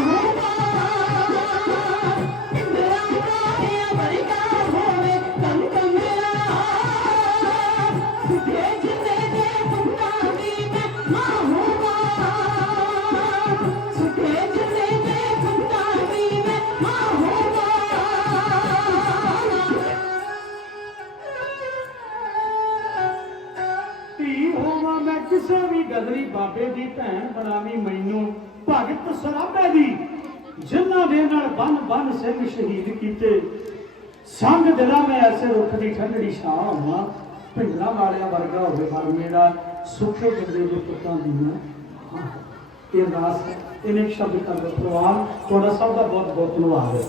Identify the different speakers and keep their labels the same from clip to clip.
Speaker 1: Oh, ਭਗਤ
Speaker 2: ਸਰਾਭੇ ਦੀ ਜਿਨ੍ਹਾਂ ਦੇ ਨਾਲ ਬੰਨ ਬੰਨ ਸਿੰਘ ਸ਼ਹੀਦ ਕੀਤੇ, ਸੰਗ ਦਿਲਾਂ ਮੈਂ ਐਸੇ ਰੁੱਖ ਦੀ ਠੰਡੜੀ ਛਾਂ ਹੋਵਾਂ ਭਿੰਡਰਾਂ ਵਾਲਿਆਂ ਵਰਗਾ ਹੋਵੇ ਮਰ ਮੇਰਾ, ਸੁਖੇ ਜਿੰਦੇ ਦੇ ਪੁੱਤਾਂ ਦੀ ਮੈਂ। ਇਹ ਅਰਦਾਸ ਇਹਨੇ ਸ਼ਬਦ ਕਰ ਪ੍ਰਵਾਨ ਤੁਹਾਡਾ ਸਭ ਦਾ ਬਹੁਤ ਬਹੁਤ ਧੰਨਵਾਦ ਹੈ।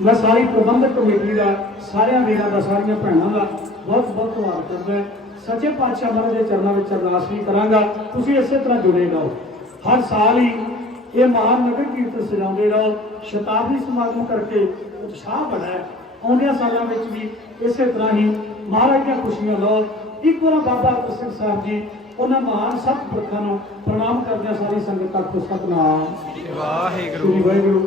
Speaker 2: ਮੈਂ ਸਾਰੀ ਪ੍ਰਬੰਧਕ ਕਮੇਟੀ ਦਾ, ਸਾਰਿਆਂ ਵੀਰਾਂ ਦਾ, ਸਾਰੀਆਂ ਭੈਣਾਂ ਦਾ ਬਹੁਤ ਬਹੁਤ ਧੰਨਵਾਦ ਕਰਦਾ ਸੱਚੇ ਪਾਤਸ਼ਾਹ ਮਹਾਰਾਜ ਦੇ ਚਰਨਾਂ ਵਿੱਚ ਅਰਦਾਸ ਵੀ ਕਰਾਂਗਾ, ਤੁਸੀਂ ਇਸੇ ਤਰ੍ਹਾਂ ਜੁੜੇ ਰਹੋ। ਹਰ ਸਾਲ ਹੀ ਇਹ ਮਹਾਨ ਨਗਰ ਕੀਰਤਨ ਸਜਾਉਂਦੇ ਰਹੋ ਸ਼ਤਾਬਦੀ ਸਮਾਗਮ ਕਰਕੇ ਉਤਸ਼ਾਹ ਬੜਾ ਹੈ। ਆਉਂਦਿਆਂ ਸਾਲਾਂ ਵਿੱਚ ਵੀ ਇਸੇ ਤਰ੍ਹਾਂ ਹੀ ਮਹਾਰਾਜ ਦੀਆਂ ਖੁਸ਼ੀਆਂ ਲਓ ਇੱਕ ਵਾਰ ਬਾਬਾ ਸਿੰਘ ਸਾਹਿਬ ਜੀ ਉਹਨਾਂ ਮਹਾਨ ਸਤ ਪੁਰਖਾਂ ਨੂੰ ਪ੍ਰਣਾਮ ਕਰਦਿਆਂ ਸਾਰੀ ਸੰਗਤ ਦਾ ਖੁਸ਼ ਸਤਨਾਮ।
Speaker 3: ਵਾਹਿਗੁਰੂ।
Speaker 2: ਵਾਹਿਗੁਰੂ।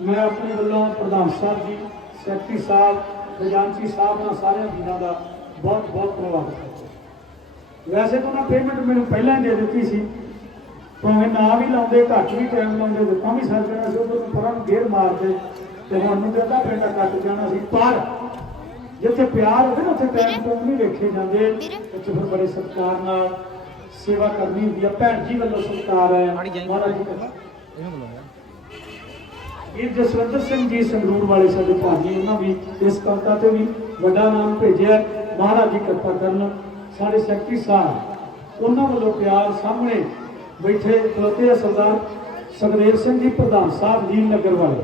Speaker 2: ਮੈਂ ਆਪਣੇ ਵੱਲੋਂ ਪ੍ਰਧਾਨ ਸਾਹਿਬ ਜੀ ਸੈਕਟਰੀ ਸਾਹਿਬ ਖਜ਼ਾਨਚੀ ਸਾਹਿਬ ਨਾਲ ਸਾਰਿਆਂ ਵੀਰਾਂ ਦਾ ਬਹੁਤ ਬਹੁਤ ਧੰਨਵਾਦ ਕਰਦਾ ਵੈਸੇ ਤਾਂ ਉਹਨਾਂ ਪੇਮੈਂਟ ਮੈਨੂੰ ਪਹਿਲਾਂ ਹੀ ਦੇ ਦਿੱਤੀ ਸੀ। ਭਾਵੇਂ ਨਾ ਵੀ ਲਾਉਂਦੇ ਘੱਟ ਵੀ ਟਾਈਮ ਲਾਉਂਦੇ ਤੇ ਵੀ ਸਰ ਜਾਣਾ ਸੀ ਉਧਰ ਨੂੰ ਗੇਰ ਮਾਰਦੇ ਤੇ ਹੁਣ ਨੂੰ ਤੇ ਅੱਧਾ ਪਿੰਡਾ ਕੱਟ ਜਾਣਾ ਸੀ। ਪਰ ਜਿੱਥੇ ਪਿਆਰ ਹੋਵੇ ਨਾ ਉੱਥੇ ਟਾਈਮ ਟੂਮ ਨਹੀਂ ਵੇਖੇ ਜਾਂਦੇ। ਉੱਥੇ ਫਿਰ ਬੜੇ ਸਤਿਕਾਰ ਨਾਲ ਸੇਵਾ ਕਰਨੀ ਹੁੰਦੀ ਆ। ਭੈਣ ਜੀ ਵੱਲੋਂ ਸਤਿਕਾਰ ਹੈ। ਮਹਾਰਾਜ ਜੀ ਦਾ ਇਹ ਜਸਵੰਦਰ ਸਿੰਘ ਜੀ ਸੰਗਰੂਰ ਵਾਲੇ ਸਾਡੇ ਭਾਜੀ ਉਹਨਾਂ ਵੀ ਇਸ ਕਵਿਤਾ ਤੇ ਵੀ ਵੱਡਾ ਨਾਮ ਭੇਜਿਆ। ਮਹਾਰਾਜ ਜੀ ਕਿਰਪਾ ਕਰਨ ਸਾਡੇ ਸੈਕਟਰੀ ਸਾਹਿਬ ਉਹਨਾਂ ਵੱਲੋਂ ਪਿਆਰ ਸਾਹਮਣੇ ਬੈਠੇ ਖਲੋਤੇ ਆ ਸਰਦਾਰ ਸੁਖਦੇਵ ਸਿੰਘ ਜੀ, ਪ੍ਰਧਾਨ ਸਾਹਿਬ ਨੀਲ ਨਗਰ ਵਾਲੇ।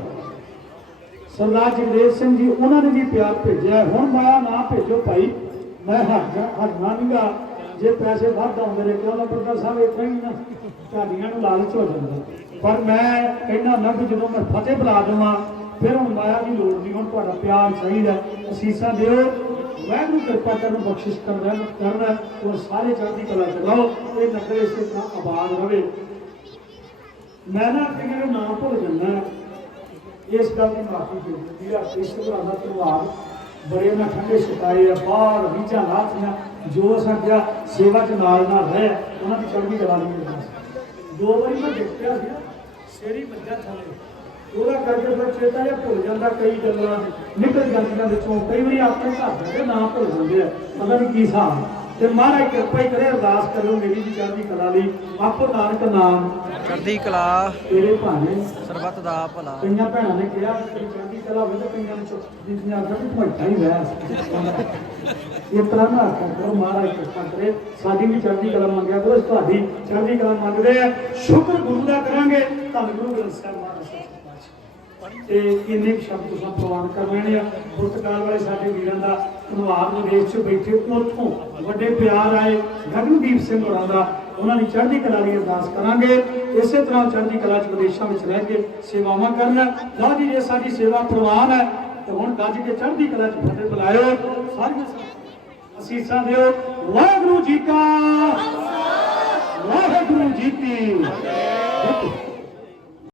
Speaker 2: ਸਰਦਾਰ ਜਗਦੇਵ ਸਿੰਘ ਜੀ, ਉਹਨਾਂ ਨੇ ਵੀ ਪਿਆਰ ਭੇਜਿਆ ਹੁਣ ਮਾਇਆ ਨਾ ਭੇਜੋ ਭਾਈ, ਮੈਂ ਹੱਥ ਹੱਥਾਂ ਨਹੀਂਗਾ ਜੇ ਪੈਸੇ ਵੱਧ ਆਉਂਦੇ ਨੇ ਕਿਉਂ ਲੰਬਰਦਾਰ ਸਾਹਿਬ ਇਤਨਾ ਹੀ ਨਾ ਤੁਹਾਡੀਆਂ ਨੂੰ ਲਾਲਚ ਹੋ ਜਾਂਦਾ। ਪਰ ਮੈਂ ਕਹਿੰਦਾ ਨਾ ਕਿ ਜਦੋਂ ਮੈਂ ਫਤਿਹ ਬੁਲਾ ਦੇਵਾਂ, ਫਿਰ ਹੁਣ ਮਾਇਆ ਦੀ ਲੋੜ ਨਹੀਂ, ਹੁਣ ਤੁਹਾਡਾ ਪਿਆਰ ਚਾਹੀਦਾ ਅਸੀਸਾਂ ਦਿਓ। ਵਾਹਿਗੁਰੂ ਕਿਰਪਾ ਕਰਨ, ਬਖਸ਼ਿਸ਼ ਕਰਦਾ ਕਰਦਾ ਔਰ ਸਾਰੇ ਚੜ੍ਹਦੀ ਕਲਾ ਚ ਰਹੋ, ਇਹ ਨਗਰ ਇਸੇ ਤਰ੍ਹਾਂ ਆਬਾਦ ਰਵੇ। ਮੈਂ ਨਾ ਆਪਣੇ ਨੂੰ ਨਾਮ ਭੁੱਲ ਜਾਂਦਾ ਇਸ ਗੱਲ ਦੀ ਮਾਫੀ ਦੇ ਦਿੱਤੀ ਆ ਇਸ ਦਾ ਧੰਨਵਾਦ ਬੜੇ ਨਾ ਠੰਡੇ ਛਕਾਏ ਆ, ਬਾਹਰ ਰੀਝਾਂ ਲਾਤੀਆਂ ਜੋ ਸਾਡਾ ਸੇਵਾ ਚ ਨਾਲ ਨਾਲ ਰਹਿ, ਉਹਨਾਂ ਦੀ ਚੜ੍ਹਦੀ ਕਲਾ ਦੀ ਦੋ ਵਾਰੀ ਮੈਂ ਦੇਖਿਆ ਸੀ ਸ਼ੇਰੀ ਮੱਝਾਂ ਥੱਲੇ। ਉਹਦਾ ਕਰਕੇ ਫਿਰ ਚੇਤਾ ਜਿਹਾ ਭੁੱਲ ਜਾਂਦਾ ਕਈ ਗੱਲਾਂ ਨਿਕਲ ਜਾਂਦੀਆਂ ਵਿੱਚੋਂ। ਕਈ ਵਾਰੀ ਆਪਣੇ ਘਰ ਦੇ ਨਾਮ ਭੁੱਲ ਜਾਂਦੇ ਆ ਪਤਾ ਨਹੀਂ ਕੀ ਹਿਸਾਬ ਤੇ ਮਹਾਰਾਜ ਕਿਰਪਾ ਹੀ ਕਰੇ ਅਰਦਾਸ ਕਰੋ ਮੇਰੀ ਜੀ ਚੜ੍ਹਦੀ ਕਲਾ ਲਈ। ਆਪੋ ਨਾਨਕ ਨਾਮ।
Speaker 3: ਚੜ੍ਹਦੀ ਕਲਾ।
Speaker 2: ਤੇਰੇ ਭਾਣੇ।
Speaker 3: ਸਰਬੱਤ ਦਾ ਭਲਾ।
Speaker 2: ਕਈਆਂ ਭੈਣਾਂ ਨੇ ਕਿਹਾ ਕਿ ਚੜ੍ਹਦੀ ਕਲਾ ਤਾਂ ਕਈਆਂ ਨੂੰ ਚੁੱਪ ਬੀਬੀਆਂ ਆਖਿਆ ਵੀ ਭੱਟਾ ਹੀ ਰਹਿ। ਇਸ ਤਰ੍ਹਾਂ ਨਾ ਕਰੋ ਮਹਾਰਾਜ ਕਿਰਪਾ ਕਰੇ। ਸਾਡੀ ਵੀ ਚੜ੍ਹਦੀ ਕਲਾ ਮੰਗਿਆ ਕਰੋ। ਤੁਹਾਡੀ ਚੜ੍ਹਦੀ ਕਲਾ ਮੰਗਦੇ ਆ। ਸ਼ੁਕਰ ਗੁਰੂ ਦਾ ਕਰਾਂਗੇ। ਧੰਨ ਗੁਰੂ ਗ੍ਰੰਥ ਸਾਹਿਬ ਤੇ ਇੰਨੇ ਕੁ ਸ਼ਬਦ ਤੁਸੀਂ ਪ੍ਰਵਾਨ ਕਰ ਲੈਣੇ ਆ। ਪੁਰਤਗਾਲ ਵਾਲੇ ਸਾਡੇ ਵੀਰਾਂ ਦਾ ਧੰਨਵਾਦ। ਵਿਦੇਸ਼ 'ਚ ਬੈਠੇ ਉੱਥੋਂ ਵੱਡੇ ਪਿਆਰ ਆਏ ਗਗਨਦੀਪ ਸਿੰਘ ਹੋਰਾਂ ਦਾ। ਉਹਨਾਂ ਦੀ ਚੜ੍ਹਦੀ ਕਲਾ ਲਈ ਅਰਦਾਸ ਕਰਾਂਗੇ। ਇਸੇ ਤਰ੍ਹਾਂ ਚੜ੍ਹਦੀ ਕਲਾ 'ਚ ਵਿਦੇਸ਼ਾਂ ਵਿੱਚ ਰਹਿ ਕੇ ਸੇਵਾਵਾਂ ਕਰਨ। ਲਓ ਜੀ, ਇਹ ਸਾਡੀ ਸੇਵਾ ਪ੍ਰਵਾਨ ਹੈ। ਤੇ ਹੁਣ ਗੱਜ ਕੇ ਚੜ੍ਹਦੀ ਕਲਾ 'ਚ ਫਤਿਹ ਬੁਲਾਇਓ। ਸਾਰੀਆਂ ਅਸੀਸਾਂ ਦਿਓ। ਵਾਹਿਗੁਰੂ ਜੀ ਕਾ ਵਾਹਿਗੁਰੂ ਜੀ ਕੀ